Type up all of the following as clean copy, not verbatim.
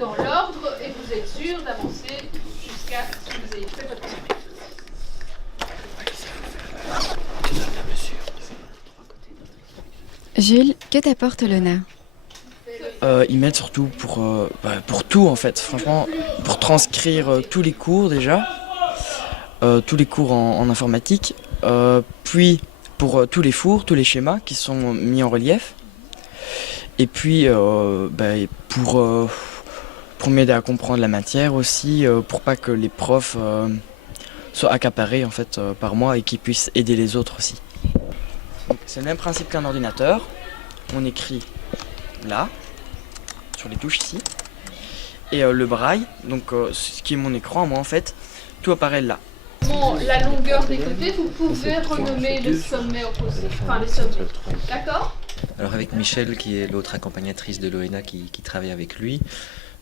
Dans l'ordre et vous êtes sûr d'avancer jusqu'à ce que vous ayez fait votre examen. Jules, que t'apporte l'ONA? Ils m'aident surtout pour tout en fait, franchement, pour transcrire tous les cours déjà, tous les cours en informatique, puis pour tous les fours, tous les schémas qui sont mis en relief, et puis pour m'aider à comprendre la matière aussi, pour pas que les profs soient accaparés en fait par moi et qu'ils puissent aider les autres aussi. Donc, c'est le même principe qu'un ordinateur, on écrit là, sur les touches ici, et le braille, donc ce qui est mon écran, moi en fait, tout apparaît là. Bon, la longueur des côtés, vous pouvez renommer le sommet opposé, enfin les sommets, d'accord? Alors avec Michel, qui est l'autre accompagnatrice de l'ONA qui travaille avec lui,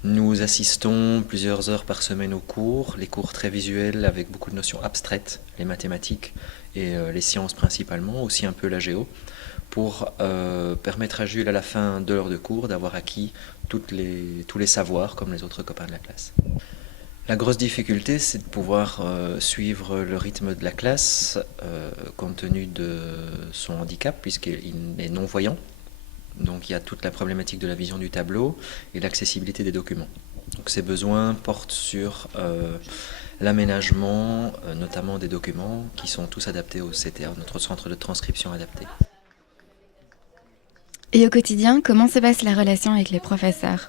nous assistons plusieurs heures par semaine aux cours, les cours très visuels avec beaucoup de notions abstraites, les mathématiques et les sciences principalement, aussi un peu la géo, pour permettre à Jules à la fin de l'heure de cours d'avoir acquis tous les savoirs comme les autres copains de la classe. La grosse difficulté, c'est de pouvoir suivre le rythme de la classe compte tenu de son handicap, puisqu'il est non-voyant. Donc il y a toute la problématique de la vision du tableau et l'accessibilité des documents. Donc ses besoins portent sur l'aménagement, notamment des documents qui sont tous adaptés au CTA, notre centre de transcription adapté. Et au quotidien, comment se passe la relation avec les professeurs?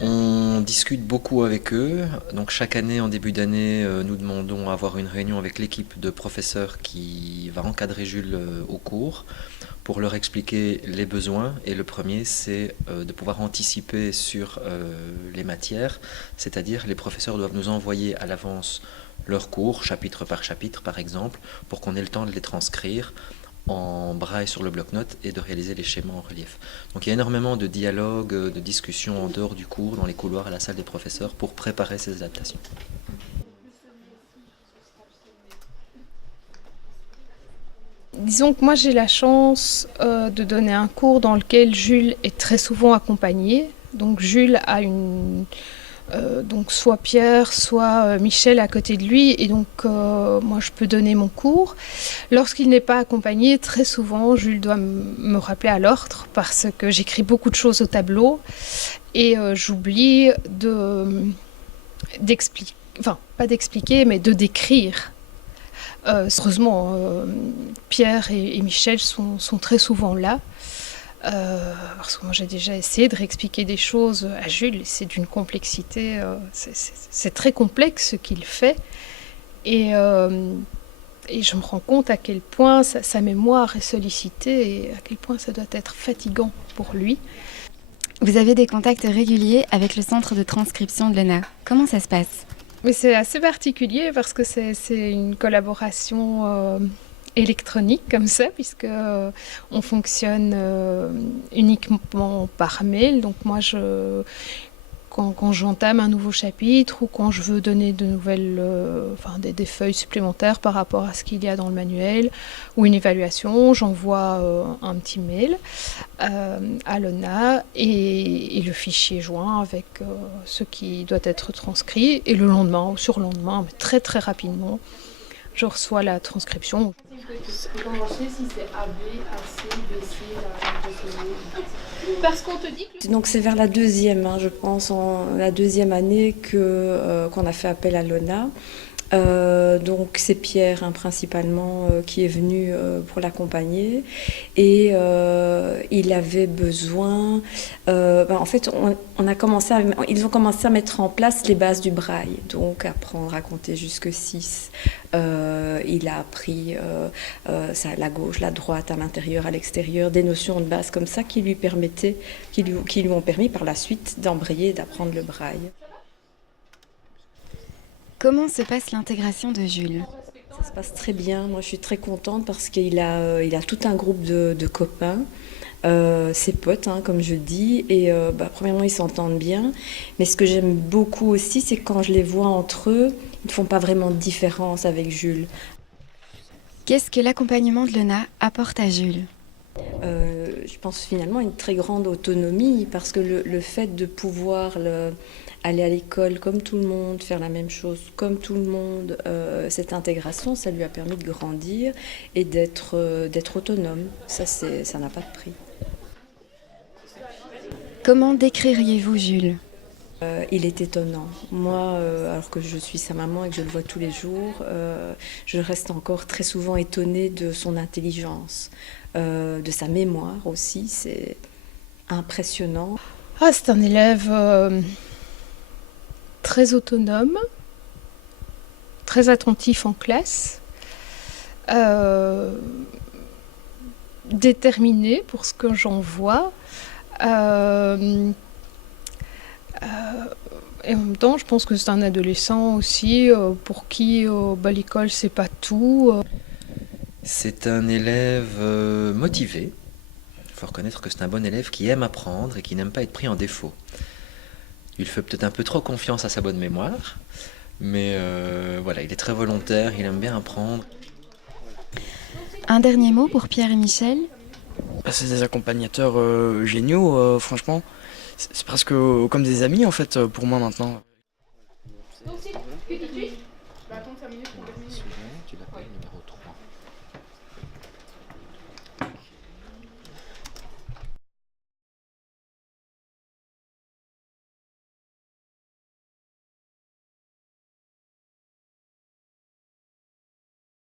On discute beaucoup avec eux. Donc chaque année, en début d'année, nous demandons à avoir une réunion avec l'équipe de professeurs qui va encadrer Jules au cours pour leur expliquer les besoins. Et le premier, c'est de pouvoir anticiper sur les matières, c'est-à-dire les professeurs doivent nous envoyer à l'avance leurs cours, chapitre par exemple, pour qu'on ait le temps de les transcrire en braille sur le bloc-notes et de réaliser les schémas en relief. Donc il y a énormément de dialogues, de discussions en dehors du cours, dans les couloirs à la salle des professeurs pour préparer ces adaptations. Disons que moi j'ai la chance de donner un cours dans lequel Jules est très souvent accompagné. Donc Jules a donc soit Pierre, soit Michel à côté de lui, et donc moi je peux donner mon cours. Lorsqu'il n'est pas accompagné, très souvent Jules doit me rappeler à l'ordre parce que j'écris beaucoup de choses au tableau et j'oublie d'expliquer, enfin pas d'expliquer, mais de décrire. Heureusement, Pierre et Michel sont très souvent là. Parce que moi j'ai déjà essayé de réexpliquer des choses à Jules, c'est d'une complexité, c'est très complexe ce qu'il fait, et je me rends compte à quel point sa mémoire est sollicitée et à quel point ça doit être fatigant pour lui. Vous avez des contacts réguliers avec le centre de transcription de l'ONA. Comment ça se passe? Mais c'est assez particulier parce que c'est une collaboration électronique comme ça, puisque on fonctionne uniquement par mail. Donc moi, quand j'entame un nouveau chapitre ou quand je veux donner de nouvelles, des feuilles supplémentaires par rapport à ce qu'il y a dans le manuel ou une évaluation, j'envoie un petit mail à l'ONA et le fichier joint avec ce qui doit être transcrit. Et le lendemain ou surlendemain, mais très très rapidement, je reçois la transcription. Parce qu'on te dit que... Donc c'est vers la deuxième, je pense, la deuxième année qu'on a fait appel à l'ONA. Donc c'est Pierre principalement qui est venu pour l'accompagner et il avait besoin, en fait ils ont commencé à mettre en place les bases du braille, donc apprendre à compter jusque 6. Il a appris la gauche, la droite, à l'intérieur, à l'extérieur, des notions de base comme ça qui lui ont permis par la suite d'embrayer et d'apprendre le braille. Comment se passe l'intégration de Jules? Ça se passe très bien. Moi, je suis très contente parce qu'il a tout un groupe de copains, ses potes, comme je dis. Et premièrement, ils s'entendent bien. Mais ce que j'aime beaucoup aussi, c'est que quand je les vois entre eux, ils ne font pas vraiment de différence avec Jules. Qu'est-ce que l'accompagnement de l'ONA apporte à Jules? Je pense finalement une très grande autonomie parce que le fait de pouvoir aller à l'école comme tout le monde, faire la même chose comme tout le monde, cette intégration, ça lui a permis de grandir et d'être autonome. Ça n'a pas de prix. Comment décririez-vous Jules ? Il est étonnant. Moi, alors que je suis sa maman et que je le vois tous les jours, je reste encore très souvent étonnée de son intelligence, de sa mémoire aussi. C'est impressionnant. C'est un élève très autonome, très attentif en classe, déterminé pour ce que j'en vois. Et en même temps, je pense que c'est un adolescent aussi pour qui l'école c'est pas tout. C'est un élève motivé. Il faut reconnaître que c'est un bon élève qui aime apprendre et qui n'aime pas être pris en défaut. Il fait peut-être un peu trop confiance à sa bonne mémoire, mais voilà, il est très volontaire, il aime bien apprendre. Un dernier mot pour Pierre et Michel ? C'est des accompagnateurs géniaux, franchement. C'est presque comme des amis en fait pour moi maintenant. Donc si tu dis, bah attends 5 minutes pour le Tu l'appelles numéro 3.